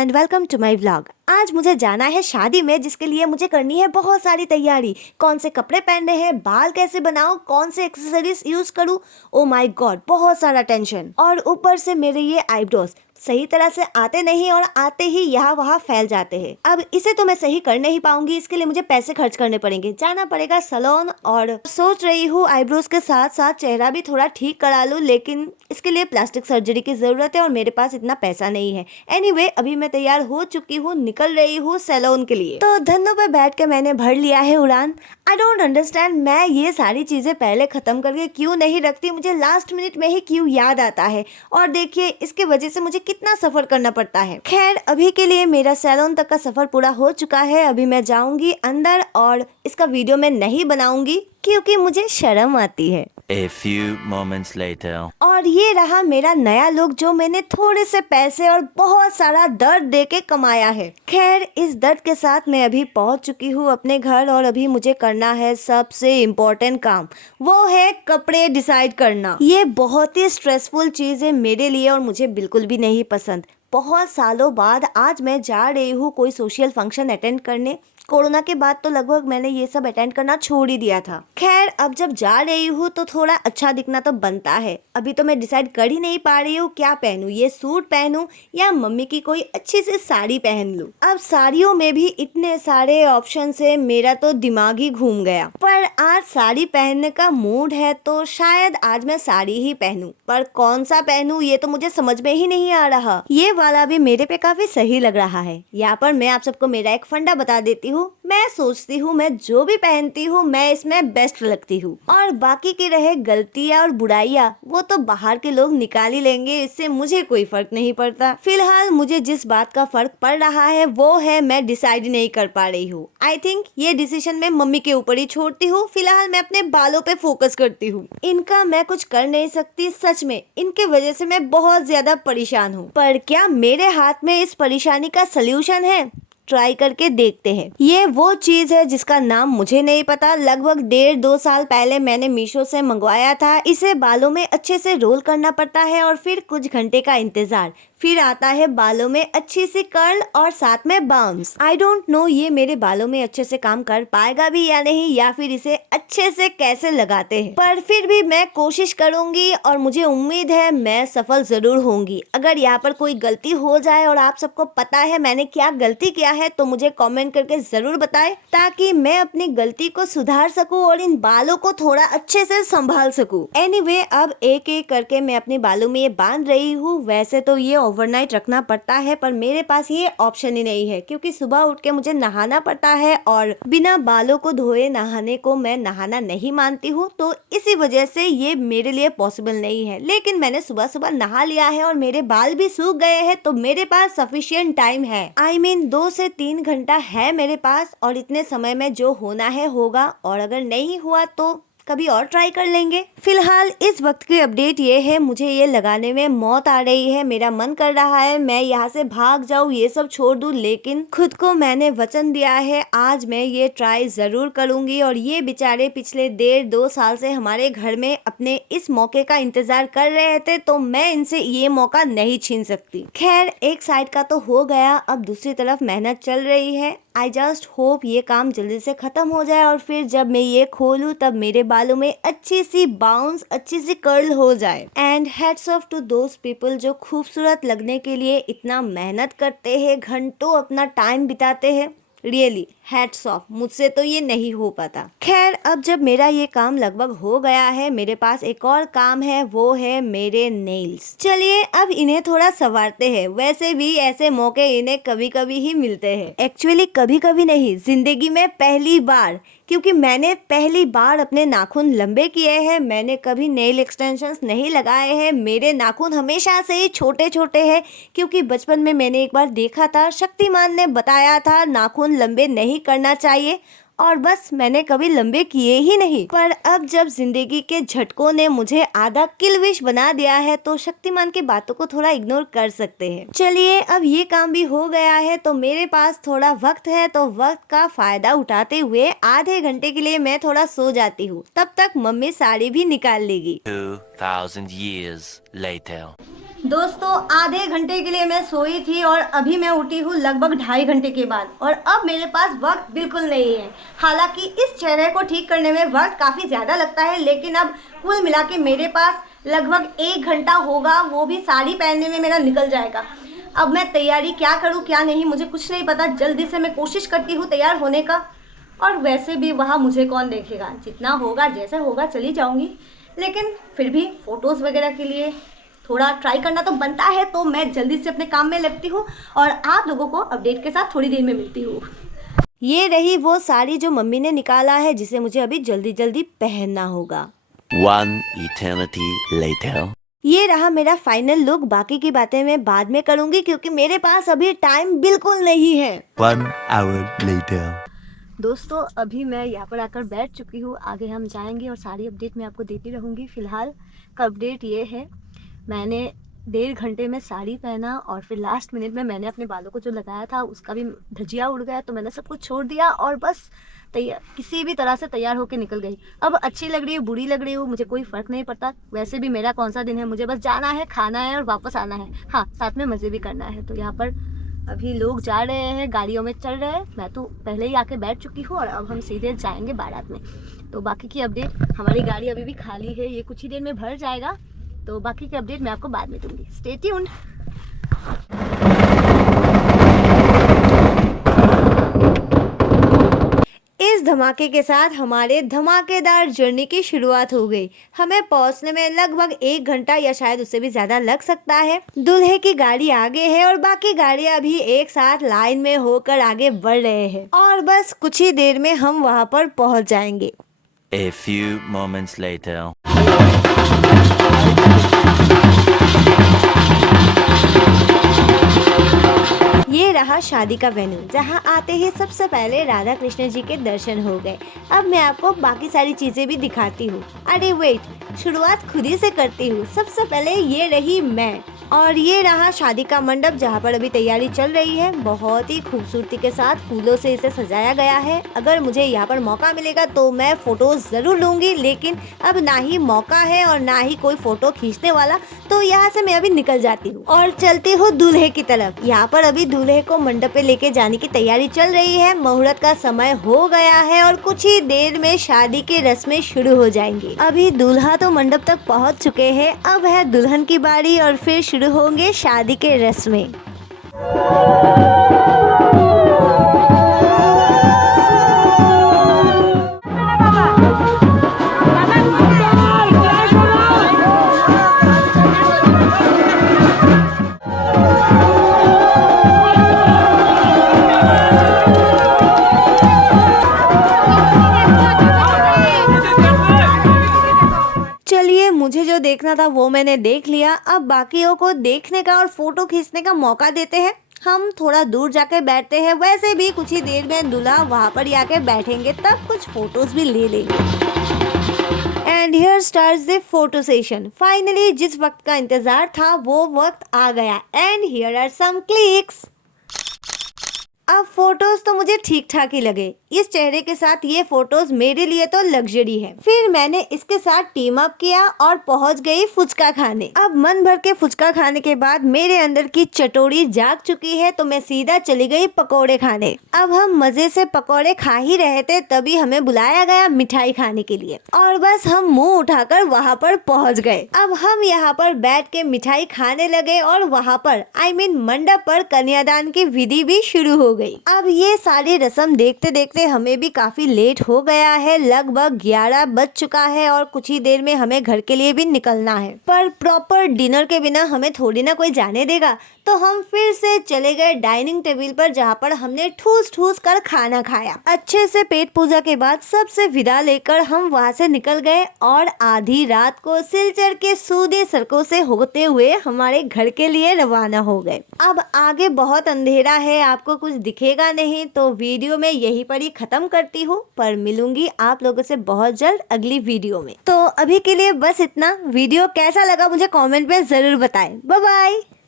And welcome to my vlog. आज मुझे जाना है शादी में, जिसके लिए मुझे करनी है बहुत सारी तैयारी। कौन से कपड़े पहनने हैं, बाल कैसे बनाऊं, कौन से एक्सेसरीज यूज करूं, ओ माय गॉड बहुत सारा टेंशन। और ऊपर से मेरे ये आईब्रोज सही तरह से आते नहीं और आते ही यहाँ वहाँ फैल जाते हैं। अब इसे तो मैं सही कर नहीं पाऊंगी, इसके लिए मुझे पैसे खर्च करने पड़ेंगे, जाना पड़ेगा सैलून। और सोच रही हूँ आईब्रोज के साथ साथ चेहरा भी थोड़ा ठीक करा लूँ, लेकिन इसके लिए प्लास्टिक सर्जरी की जरूरत है और मेरे पास इतना पैसा नहीं है। एनीवे, अभी मैं तैयार हो चुकी हूँ, निकल रही हूँ सैलून के लिए। तो धन्नो पे बैठ के मैंने भर लिया है उड़ान। आई डोंट अंडरस्टैंड, मैं ये सारी चीजें पहले खत्म करके क्यों नहीं रखती, मुझे लास्ट मिनट में ही क्यों याद आता है। और देखिए इसके वजह से मुझे कितना सफर करना पड़ता है। खैर, अभी के लिए मेरा सैलून तक का सफर पूरा हो चुका है। अभी मैं जाऊंगी अंदर और इसका वीडियो मैं नहीं बनाऊंगी क्योंकि मुझे शर्म आती है। A few moments later. और ये रहा मेरा नया लुक, जो मैंने थोड़े से पैसे और बहुत सारा दर्द दे के कमाया है। खैर, इस दर्द के साथ मैं अभी पहुंच चुकी हूँ अपने घर और अभी मुझे करना है सबसे इम्पोर्टेंट काम, वो है कपड़े डिसाइड करना। ये बहुत ही स्ट्रेसफुल चीज़ है मेरे लिए और मुझे बिल्कुल भी नहीं पसंद। बहुत सालों बाद आज मैं जा रही हूँ कोई सोशल फंक्शन अटेंड करने। कोरोना के बाद तो लगभग मैंने ये सब अटेंड करना छोड़ ही दिया था। खैर, अब जब जा रही हूँ तो थोड़ा अच्छा दिखना तो बनता है। अभी तो मैं डिसाइड कर ही नहीं पा रही हूँ क्या पहनूं, ये सूट पहनूं या मम्मी की कोई अच्छी सी साड़ी पहन लूं। अब साड़ियों में भी इतने सारे ऑप्शन है, मेरा तो दिमाग ही घूम गया। पर आज साड़ी पहनने का मूड है तो शायद आज मैं साड़ी ही पहनूं, पर कौन सा पहनूं ये तो मुझे समझ में ही नहीं आ रहा। ये वाला भी मेरे पे काफी सही लग रहा है। यहाँ पर मैं आप सबको मेरा एक फंडा बता देती हूँ। मैं सोचती हूँ मैं जो भी पहनती हूँ मैं इसमें बेस्ट लगती हूँ, और बाकी की रहे गलतियाँ और बुराइयाँ वो तो बाहर के लोग निकाल ही लेंगे, इससे मुझे कोई फर्क नहीं पड़ता। फिलहाल मुझे जिस बात का फर्क पड़ रहा है वो है मैं डिसाइड नहीं कर पा रही हूँ। आई थिंक ये डिसीजन मैं मम्मी के ऊपर ही छोड़ती हूँ। फिलहाल मैं अपने बालों पे फोकस करती हूँ। इनका मैं कुछ कर नहीं सकती, सच में इनके वजह से मैं बहुत ज्यादा परेशान हूँ। पर क्या मेरे हाथ में इस परेशानी का सल्यूशन है? ट्राई करके देखते हैं। ये वो चीज है जिसका नाम मुझे नहीं पता। लगभग 1.5-2 साल पहले मैंने मीशो से मंगवाया था। इसे बालों में अच्छे से रोल करना पड़ता है और फिर कुछ घंटे का इंतजार, फिर आता है बालों में अच्छी सी कर्ल और साथ में बाउंस। आई डोंट नो ये मेरे बालों में अच्छे से काम कर पाएगा भी या नहीं, या फिर इसे अच्छे से कैसे लगाते हैं। पर फिर भी मैं कोशिश करूंगी और मुझे उम्मीद है मैं सफल जरूर होंगी। अगर यहाँ पर कोई गलती हो जाए और आप सबको पता है मैंने क्या गलती किया है तो मुझे कमेंट करके जरूर बताएं, ताकि मैं अपनी गलती को सुधार सकूं और इन बालों को थोड़ा अच्छे से संभाल सकूं। एनीवे, अब एक एक करके मैं अपने बालों में ये बांध रही हूँ। वैसे तो ये ओवरनाइट रखना पड़ता है, पर मेरे पास ये ऑप्शन ही नहीं है क्योंकि सुबह उठ के मुझे नहाना पड़ता है और बिना बालों को धोए नहाने को मैं नहाना नहीं मानती हूँ, तो इसी वजह से ये मेरे लिए पॉसिबल नहीं है। लेकिन मैंने सुबह सुबह नहा लिया है और मेरे बाल भी सूख गए हैं, तो मेरे पास सफिशिएंट टाइम है। आई मीन 2 से 3 घंटा है मेरे पास, और इतने समय में जो होना है होगा, और अगर नहीं हुआ तो कभी और ट्राई कर लेंगे। फिलहाल इस वक्त की अपडेट ये है, मुझे ये लगाने में मौत आ रही है। मेरा मन कर रहा है मैं यहाँ से भाग जाऊँ, ये सब छोड़ दूँ, लेकिन खुद को मैंने वचन दिया है आज मैं ये ट्राई जरूर करूंगी। और ये बेचारे पिछले 1.5-2 साल से हमारे घर में अपने इस मौके का इंतजार कर रहे थे, तो मैं इनसे ये मौका नहीं छीन सकती। खैर, एक साइड का तो हो गया, अब दूसरी तरफ मेहनत चल रही है। आई जस्ट होप ये काम जल्दी से खत्म हो जाए और फिर जब मैं ये खोलूँ तब मेरे बालों में अच्छी सी बाउंस, अच्छी सी कर्ल हो जाए। And hats off to those people जो खूबसूरत लगने के लिए इतना मेहनत करते हैं, घंटों अपना टाइम बिताते हैं। रियली हैट्स ऑफ, मुझसे तो ये नहीं हो पाता। खैर, अब जब मेरा ये काम लगभग हो गया है, मेरे पास एक और काम है, वो है मेरे नेल्स। चलिए अब इन्हें थोड़ा संवारते हैं। वैसे भी ऐसे मौके इन्हें कभी कभी ही मिलते हैं। एक्चुअली कभी कभी नहीं, जिंदगी में पहली बार, क्योंकि मैंने पहली बार अपने नाखून लंबे किए हैं। मैंने कभी नेल एक्सटेंशंस नहीं लगाए हैं। मेरे नाखून हमेशा से ही छोटे छोटे हैं, क्योंकि बचपन में मैंने एक बार देखा था, शक्तिमान ने बताया था नाखून लंबे नहीं करना चाहिए, और बस मैंने कभी लंबे किए ही नहीं। पर अब जब जिंदगी के झटकों ने मुझे आधा किलविश बना दिया है तो शक्तिमान की बातों को थोड़ा इग्नोर कर सकते हैं। चलिए अब ये काम भी हो गया है तो मेरे पास थोड़ा वक्त है, तो वक्त का फायदा उठाते हुए आधे घंटे के लिए मैं थोड़ा सो जाती हूँ। तब तक मम्मी साड़ी भी निकाल लेगी। 2000 years later. दोस्तों आधे घंटे के लिए मैं सोई थी और अभी मैं उठी हूँ लगभग 2.5 घंटे के बाद और अब मेरे पास वक्त बिल्कुल नहीं है। हालांकि इस चेहरे को ठीक करने में वक्त काफ़ी ज़्यादा लगता है, लेकिन अब कुल मिला के मेरे पास लगभग 1 घंटा होगा, वो भी साड़ी पहनने में मेरा निकल जाएगा। अब मैं तैयारी क्या करूँ क्या नहीं मुझे कुछ नहीं पता। जल्दी से मैं कोशिश करती हूँ तैयार होने का, और वैसे भी वहाँ मुझे कौन देखेगा, जितना होगा जैसे होगा चली जाऊँगी, लेकिन फिर भी फ़ोटोज़ वगैरह के लिए थोड़ा ट्राई करना तो बनता है। तो मैं जल्दी से अपने काम में लगती हूँ और आप लोगों को अपडेट के साथ थोड़ी देर में मिलती हूँ। ये रही वो साड़ी जो मम्मी ने निकाला है, जिसे मुझे अभी जल्दी जल्दी पहनना होगा। 1 eternity later. ये रहा मेरा फाइनल लुक। बाकी की बातें मैं बाद में करूँगी क्योंकि मेरे पास अभी टाइम बिल्कुल नहीं है। 1 hour later. दोस्तों अभी मैं यहाँ पर आकर बैठ चुकी हूँ, आगे हम जाएंगे और सारी अपडेट मैं आपको देती रहूँगी। फ़िलहाल का अपडेट ये है, मैंने 1.5 घंटे में साड़ी पहना और फिर लास्ट मिनट में मैंने अपने बालों को जो लगाया था उसका भी धजिया उड़ गया, तो मैंने सब कुछ छोड़ दिया और बस तैयार किसी भी तरह से तैयार होकर निकल गई। अब अच्छी लग रही हूँ बुरी लग रही हूँ मुझे कोई फ़र्क नहीं पड़ता, वैसे भी मेरा कौन सा दिन है, मुझे बस जाना है, खाना है और वापस आना है। हाँ, साथ में मज़े भी करना है। तो यहाँ पर अभी लोग जा रहे हैं, गाड़ियों में चल रहे हैं, मैं तो पहले ही आके बैठ चुकी हूँ और अब हम सीधे जाएंगे बारात में। तो बाकी की अपडेट, हमारी गाड़ी अभी भी खाली है, ये कुछ ही देर में भर जाएगा, तो बाकी की अपडेट मैं आपको बाद में दूंगी। Stay tuned. इस धमाके के साथ हमारे धमाकेदार जर्नी की शुरुआत हो गई। हमें पहुंचने में लगभग 1 घंटा या शायद उससे भी ज़्यादा लग सकता है। दूल्हे की गाड़ी आगे है और बाकी गाड़ियां अभी एक साथ लाइन में होकर आगे बढ़ रहे हैं और बस कुछ ही देर में हम वहां पर पहुंच जाएंगे। A few moments later. ये रहा शादी का वेन्यू, जहाँ आते ही सबसे पहले राधा कृष्ण जी के दर्शन हो गए। अब मैं आपको बाकी सारी चीजें भी दिखाती हूँ। अरे वेट, शुरुआत खुद ही से करती हूँ। सबसे पहले ये रही मैं और ये रहा शादी का मंडप, जहाँ पर अभी तैयारी चल रही है। बहुत ही खूबसूरती के साथ फूलों से इसे सजाया गया है। अगर मुझे यहाँ पर मौका मिलेगा तो मैं फोटोज जरूर लूंगी, लेकिन अब ना ही मौका है और ना ही कोई फोटो खींचने वाला, तो यहाँ से मैं अभी निकल जाती हूँ और चलती हूँ दूल्हे की तरफ। यहाँ पर अभी दूल्हे को मंडप पे लेके जाने की तैयारी चल रही है। मुहूर्त का समय हो गया है और कुछ ही देर में शादी की रस्में शुरू हो जाएंगी। अभी दूल्हा तो मंडप तक पहुँच चुके हैं, अब है दुल्हन की बारी और फिर शुरू होंगे शादी के रस्में। चलिए, मुझे जो देखना था वो मैंने देख लिया। अब बाकियों को देखने का और फोटो खींचने का मौका देते हैं। हम थोड़ा दूर जाके बैठते हैं, वैसे भी कुछ ही देर में दूल्हा वहाँ पर आके बैठेंगे, तब कुछ फोटोज भी ले लेंगे। And here starts the photo session. Finally जिस वक्त का इंतजार था वो वक्त आ गया and here are some clicks. अब फोटोज तो मुझे ठीक ठाक ही लगे। इस चेहरे के साथ ये फोटोज मेरे लिए तो लग्जरी है। फिर मैंने इसके साथ टीम अप किया और पहुंच गई फुचका खाने। अब मन भर के फुचका खाने के बाद मेरे अंदर की चटोरी जाग चुकी है, तो मैं सीधा चली गई पकोड़े खाने। अब हम मजे से पकोड़े खा ही रहे थे, तभी हमें बुलाया गया मिठाई खाने के लिए और बस हम मुंह उठाकर वहाँ पर पहुँच गए। अब हम यहाँ पर बैठ के मिठाई खाने लगे और वहाँ पर मंडप पर कन्यादान की विधि भी शुरू हो गई। अब ये सारी रस्म देखते देखते हमें भी काफी लेट हो गया है। लगभग 11 बज चुका है और कुछ ही देर में हमें घर के लिए भी निकलना है, पर प्रॉपर डिनर के बिना हमें थोड़ी ना कोई जाने देगा। तो हम फिर से चले गए डाइनिंग टेबल पर, जहाँ पर हमने ठूस ठूस कर खाना खाया। अच्छे से पेट पूजा के बाद सबसे विदा लेकर हम वहाँ से निकल गए और आधी रात को सिलचर के सूदी सड़कों से होते हुए हमारे घर के लिए रवाना हो गए। अब आगे बहुत अंधेरा है, आपको कुछ दिखेगा नहीं, तो वीडियो में यहीं पर ही खत्म करती हूँ, पर मिलूंगी आप लोगों से बहुत जल्द अगली वीडियो में। तो अभी के लिए बस इतना। वीडियो कैसा लगा मुझे कमेंट में जरूर बताएं। Bye bye.